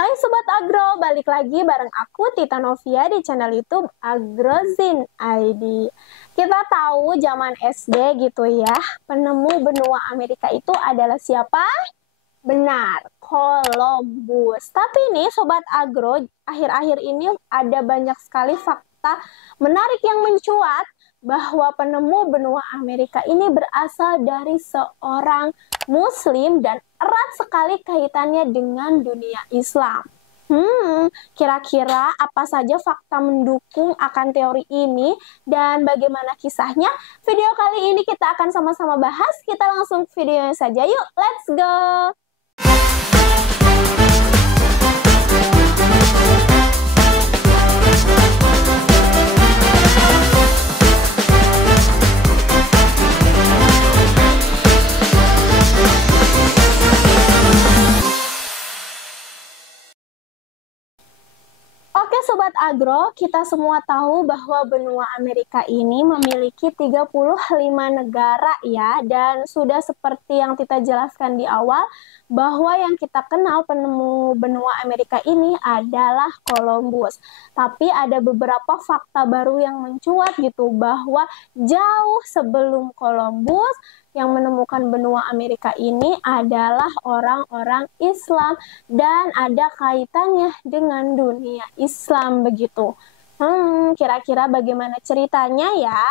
Hai Sobat Agro, balik lagi bareng aku Tita Novia di channel YouTube Agrozin ID. Kita tahu zaman SD gitu ya, penemu benua Amerika itu adalah siapa? Benar, Columbus. Tapi nih Sobat Agro, akhir-akhir ini ada banyak sekali fakta menarik yang mencuat bahwa penemu benua Amerika ini berasal dari seorang Muslim dan erat sekali kaitannya dengan dunia Islam. Kira-kira apa saja fakta mendukung akan teori ini dan bagaimana kisahnya? Video kali ini kita akan sama-sama bahas. Kita langsung ke videonya saja. Yuk, let's go! Oke Sobat Agro, kita semua tahu bahwa benua Amerika ini memiliki 35 negara ya, dan sudah seperti yang kita jelaskan di awal bahwa yang kita kenal penemu benua Amerika ini adalah Columbus. Tapi ada beberapa fakta baru yang mencuat gitu bahwa jauh sebelum Columbus yang menemukan benua Amerika ini adalah orang-orang Islam dan ada kaitannya dengan dunia Islam begitu. Kira-kira bagaimana ceritanya ya?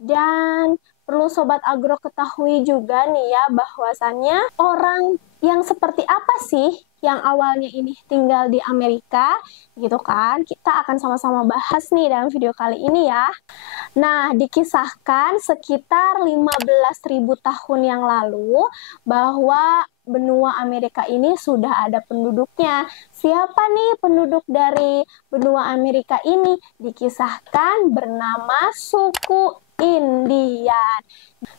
Dan perlu Sobat Agro ketahui juga nih ya bahwasannya orang yang seperti apa sih yang awalnya ini tinggal di Amerika gitu kan. Kita akan sama-sama bahas nih dalam video kali ini ya. Nah, dikisahkan sekitar 15.000 tahun yang lalu bahwa benua Amerika ini sudah ada penduduknya. Siapa nih penduduk dari benua Amerika ini? Dikisahkan bernama suku Indian.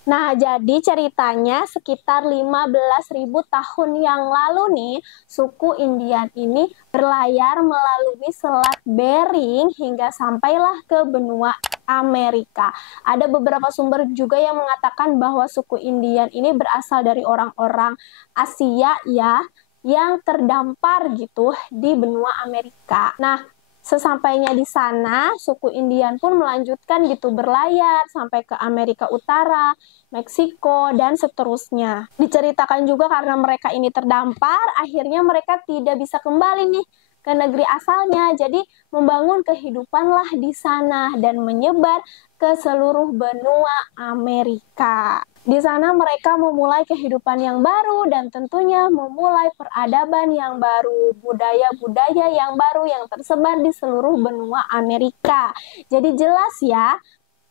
Nah, jadi ceritanya sekitar 15.000 tahun yang lalu nih, suku Indian ini berlayar melalui Selat Bering hingga sampailah ke benua Amerika. Ada beberapa sumber juga yang mengatakan bahwa suku Indian ini berasal dari orang-orang Asia ya, yang terdampar gitu di benua Amerika. Nah, sesampainya di sana, suku Indian pun melanjutkan gitu berlayar sampai ke Amerika Utara, Meksiko, dan seterusnya. Diceritakan juga karena mereka ini terdampar, akhirnya mereka tidak bisa kembali nih ke negeri asalnya. Jadi membangun kehidupanlah di sana dan menyebar ke seluruh benua Amerika. Di sana mereka memulai kehidupan yang baru dan tentunya memulai peradaban yang baru, budaya-budaya yang baru yang tersebar di seluruh benua Amerika. Jadi jelas ya,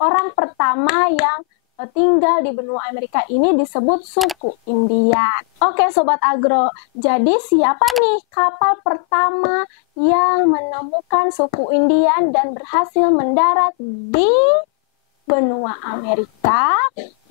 orang pertama yang tinggal di benua Amerika ini disebut suku Indian. Oke Sobat Agro, jadi siapa nih kapal pertama yang menemukan suku Indian dan berhasil mendarat di benua Amerika?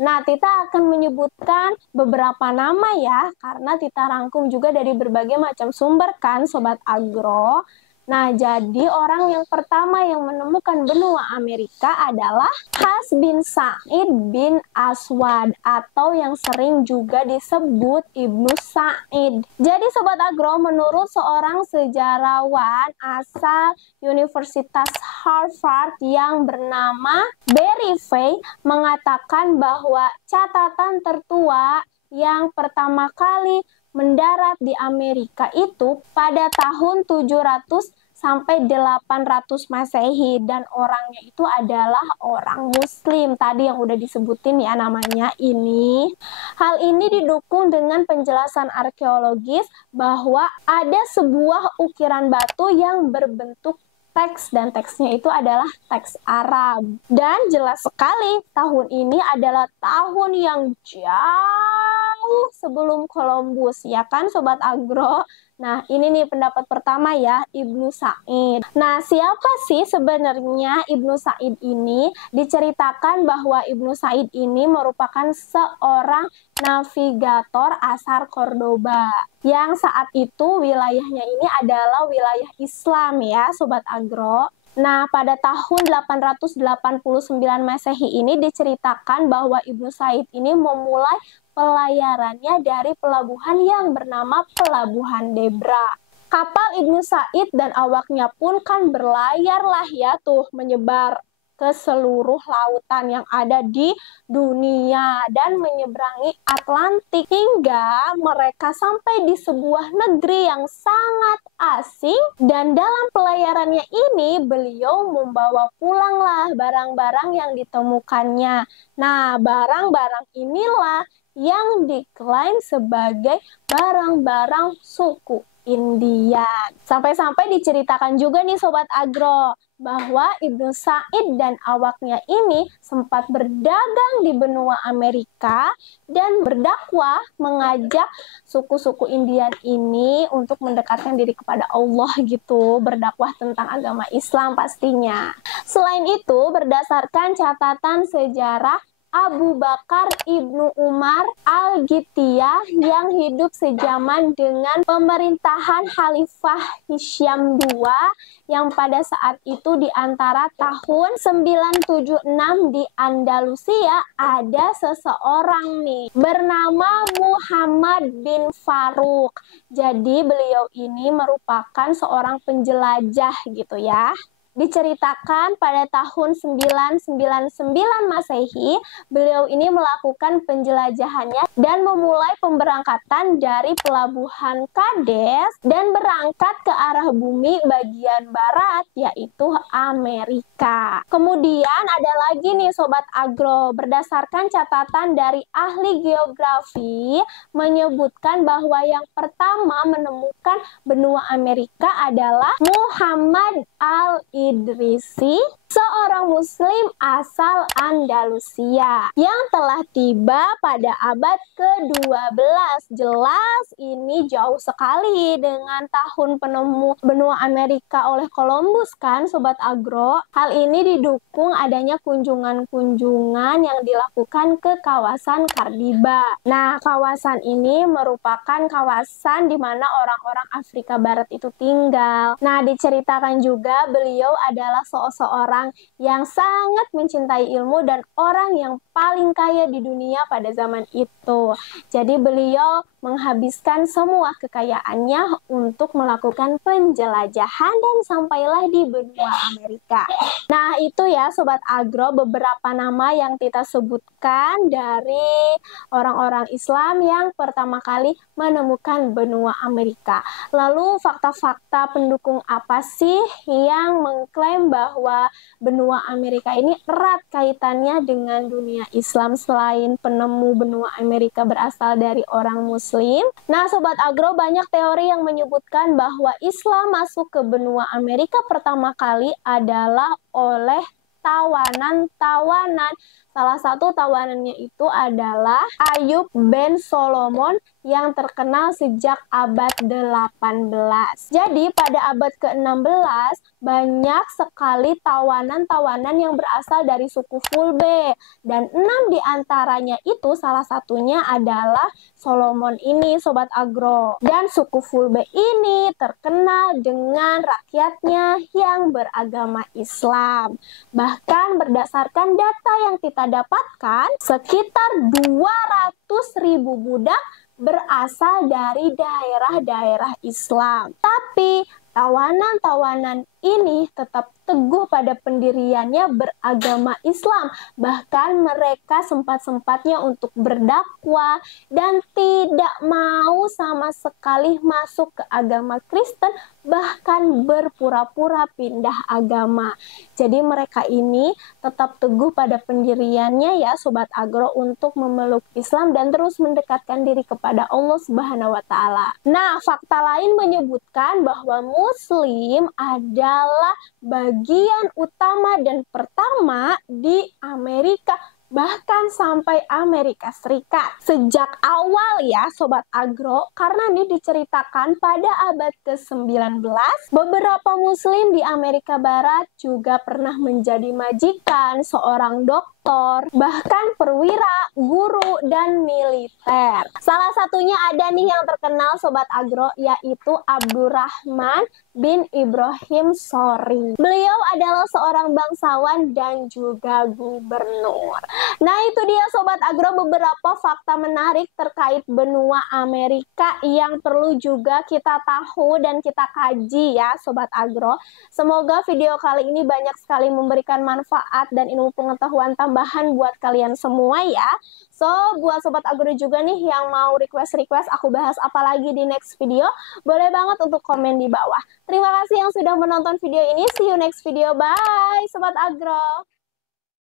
Nah, Tita akan menyebutkan beberapa nama ya, karena Tita rangkum juga dari berbagai macam sumber kan, Sobat Agro. Nah, jadi orang yang pertama yang menemukan benua Amerika adalah Has bin Sa'id bin Aswad atau yang sering juga disebut Ibnu Sa'id. Jadi Sobat Agro, menurut seorang sejarawan asal Universitas Harvard yang bernama Barry Fay mengatakan bahwa catatan tertua yang pertama kali mendarat di Amerika itu pada tahun 700 sampai 800 Masehi dan orangnya itu adalah orang Muslim. Tadi yang udah disebutin ya namanya ini. Hal ini didukung dengan penjelasan arkeologis bahwa ada sebuah ukiran batu yang berbentuk teks dan teksnya itu adalah teks Arab. Dan jelas sekali tahun ini adalah tahun yang jauh sebelum Columbus ya kan Sobat Agro. Nah, ini nih pendapat pertama ya, Ibnu Sa'id. Nah, siapa sih sebenarnya Ibnu Sa'id ini? Diceritakan bahwa Ibnu Sa'id ini merupakan seorang navigator asal Cordoba, yang saat itu wilayahnya ini adalah wilayah Islam ya, Sobat Agro. Nah, pada tahun 889 Masehi ini diceritakan bahwa Ibnu Sa'id ini memulai pelayarannya dari pelabuhan yang bernama Pelabuhan Debra. Kapal Ibnu Said dan awaknya pun kan berlayar lah ya tuh menyebar ke seluruh lautan yang ada di dunia dan menyeberangi Atlantik hingga mereka sampai di sebuah negeri yang sangat asing, dan dalam pelayarannya ini beliau membawa pulanglah barang-barang yang ditemukannya. Nah, barang-barang inilah yang diklaim sebagai barang-barang suku Indian. Sampai-sampai diceritakan juga nih Sobat Agro, bahwa Ibnu Said dan awaknya ini sempat berdagang di benua Amerika dan berdakwah mengajak suku-suku Indian ini untuk mendekatkan diri kepada Allah gitu, berdakwah tentang agama Islam pastinya. Selain itu, berdasarkan catatan sejarah Abu Bakar Ibnu Umar Al-Ghittiyah yang hidup sejaman dengan pemerintahan Khalifah Hisham II yang pada saat itu di antara tahun 976 di Andalusia, ada seseorang nih bernama Muhammad bin Farouk. Jadi beliau ini merupakan seorang penjelajah gitu ya. Diceritakan pada tahun 999 Masehi, beliau ini melakukan penjelajahannya dan memulai pemberangkatan dari pelabuhan Kades dan berangkat ke arah bumi bagian barat, yaitu Amerika. Kemudian ada lagi nih Sobat Agro, berdasarkan catatan dari ahli geografi menyebutkan bahwa yang pertama menemukan benua Amerika adalah Muhammad Al-Idrisi, seorang muslim asal Andalusia yang telah tiba pada abad ke-12. Jelas ini jauh sekali dengan tahun penemu benua Amerika oleh Columbus kan Sobat Agro. Hal ini didukung adanya kunjungan-kunjungan yang dilakukan ke kawasan Kardiba. Nah, kawasan ini merupakan kawasan di mana orang-orang Afrika Barat itu tinggal. Nah, diceritakan juga beliau adalah seorang yang sangat mencintai ilmu dan orang yang paling kaya di dunia pada zaman itu. Jadi beliau menghabiskan semua kekayaannya untuk melakukan penjelajahan dan sampailah di benua Amerika. Nah, itu ya Sobat Agro beberapa nama yang kita sebutkan dari orang-orang Islam yang pertama kali menemukan benua Amerika. Lalu fakta-fakta pendukung apa sih yang mengklaim bahwa benua Amerika ini erat kaitannya dengan dunia Islam selain penemu benua Amerika berasal dari orang Muslim? Nah, Sobat Agro, banyak teori yang menyebutkan bahwa Islam masuk ke benua Amerika pertama kali adalah oleh tawanan-tawanan. Salah satu tawanannya itu adalah Ayub bin Solomon yang terkenal sejak abad 18. Jadi pada abad ke-16 banyak sekali tawanan-tawanan yang berasal dari suku Fulbe, dan 6 diantaranya itu salah satunya adalah Solomon ini Sobat Agro. Dan suku Fulbe ini terkenal dengan rakyatnya yang beragama Islam. Bahkan berdasarkan data yang kita dapatkan, sekitar 200.000 budak berasal dari daerah-daerah Islam. Tapi tawanan-tawanan ini tetap teguh pada pendiriannya beragama Islam. Bahkan mereka sempat-sempatnya untuk berdakwah dan tidak mau sama sekali masuk ke agama Kristen, bahkan berpura-pura pindah agama. Jadi mereka ini tetap teguh pada pendiriannya ya Sobat Agro untuk memeluk Islam dan terus mendekatkan diri kepada Allah Subhanahu wa taala. Nah, fakta lain menyebutkan bahwa Muslim adalah bagian utama dan pertama di Amerika, bahkan sampai Amerika Serikat. Sejak awal ya Sobat Agro, karena ini diceritakan pada abad ke-19, beberapa Muslim di Amerika Barat juga pernah menjadi majikan seorang dokter aktor, bahkan perwira, guru, dan militer. Salah satunya ada nih yang terkenal Sobat Agro, yaitu Abdurrahman bin Ibrahim Sori. Beliau adalah seorang bangsawan dan juga gubernur. Nah, itu dia Sobat Agro beberapa fakta menarik terkait benua Amerika yang perlu juga kita tahu dan kita kaji ya Sobat Agro. Semoga video kali ini banyak sekali memberikan manfaat dan ilmu pengetahuan tambahan buat kalian semua ya. So, buat Sobat Agro juga nih yang mau request aku bahas apa lagi di next video, boleh banget untuk komen di bawah. Terima kasih yang sudah menonton video ini. See you next video. Bye, Sobat Agro.